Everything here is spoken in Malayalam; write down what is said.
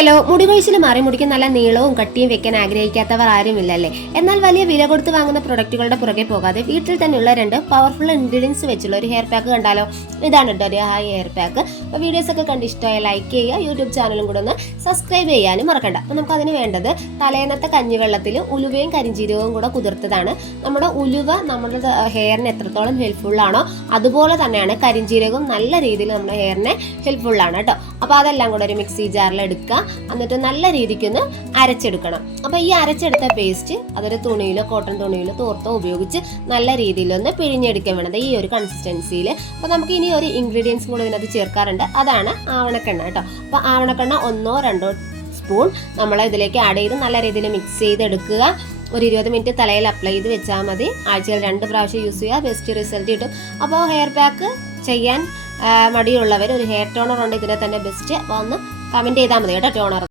ഹലോ, മുടി കൊഴിച്ചിൽ മാറി മുടിക്ക് നല്ല നീളവും കട്ടിയും വെക്കാൻ ആഗ്രഹിക്കാത്തവർ ആരുമില്ലല്ലേ. എന്നാൽ വലിയ വില കൊടുത്ത് വാങ്ങുന്ന പ്രൊഡക്റ്റുകളുടെ പുറകെ പോകാതെ വീട്ടിൽ തന്നെയുള്ള 2 പവർഫുൾ ഇൻഗ്രീഡിയൻസ് വെച്ചുള്ള ഒരു ഹെയർ പാക്ക് കണ്ടാലോ. ഇതാണ് കേട്ടോ ഒരു ഹെയർ പാക്ക്. അപ്പോൾ വീഡിയോസ് ഒക്കെ കണ്ട് ഇഷ്ടമായ ലൈക്ക് ചെയ്യുക, യൂട്യൂബ് ചാനലും കൂടെ ഒന്ന് സബ്സ്ക്രൈബ് ചെയ്യാനും മറക്കണ്ട. അപ്പോൾ നമുക്ക് അതിന് വേണ്ടത് തലേന്നത്തെ കഞ്ഞിവെള്ളത്തിൽ ഉലുവയും കരിഞ്ജീരകവും കൂടെ കുതിർത്തതാണ്. നമ്മുടെ ഉലുവ നമ്മുടെ ഹെയറിന് എത്രത്തോളം ഹെൽപ്ഫുൾ ആണോ അതുപോലെ തന്നെയാണ് കരിഞ്ജീരകവും നല്ല രീതിയിൽ നമ്മുടെ ഹെയറിനെ ഹെൽപ്ഫുൾ ആണ് കേട്ടോ. അപ്പോൾ അതെല്ലാം കൂടെ ഒരു മിക്സി ജാറിൽ എടുക്കുക, എന്നിട്ട് നല്ല രീതിക്കൊന്ന് അരച്ചെടുക്കണം. അപ്പോൾ ഈ അരച്ചെടുത്ത പേസ്റ്റ് അതൊരു തുണിയിലോ കോട്ടൺ തുണിയിലോ തോർത്തോ ഉപയോഗിച്ച് നല്ല രീതിയിലൊന്ന് പിഴിഞ്ഞെടുക്കാൻ വേണ്ടത് ഈ ഒരു കൺസിസ്റ്റൻസിയിൽ. അപ്പോൾ നമുക്ക് ഇനി ഒരു ഇൻഗ്രീഡിയൻസും കൂടെ ഇതിനകത്ത് ചേർക്കാറുണ്ട്, അതാണ് ആവണക്കെണ്ണ കേട്ടോ. അപ്പോൾ ആവണക്കെണ്ണ 1-2 സ്പൂൺ നമ്മൾ ഇതിലേക്ക് ആഡ് ചെയ്ത് നല്ല രീതിയിൽ മിക്സ് ചെയ്തെടുക്കുക. ഒരു 20 മിനിറ്റ് തലയിൽ അപ്ലൈ ചെയ്ത് വെച്ചാൽ മതി. ആഴ്ചയിൽ 2 പ്രാവശ്യം യൂസ് ചെയ്യുക, ബെസ്റ്റ് റിസൾട്ട് കിട്ടും. അപ്പോൾ ഹെയർ പാക്ക് ചെയ്യാൻ മടിയുള്ളവർ ഒരു ഹെയർ ടോണർ ഉണ്ട് ഇതിനെ തന്നെ ബെസ്റ്റ്. അപ്പോൾ ഒന്ന് കമൻറ്റ് ചെയ്താൽ മതി കേട്ടോ ടോണർ.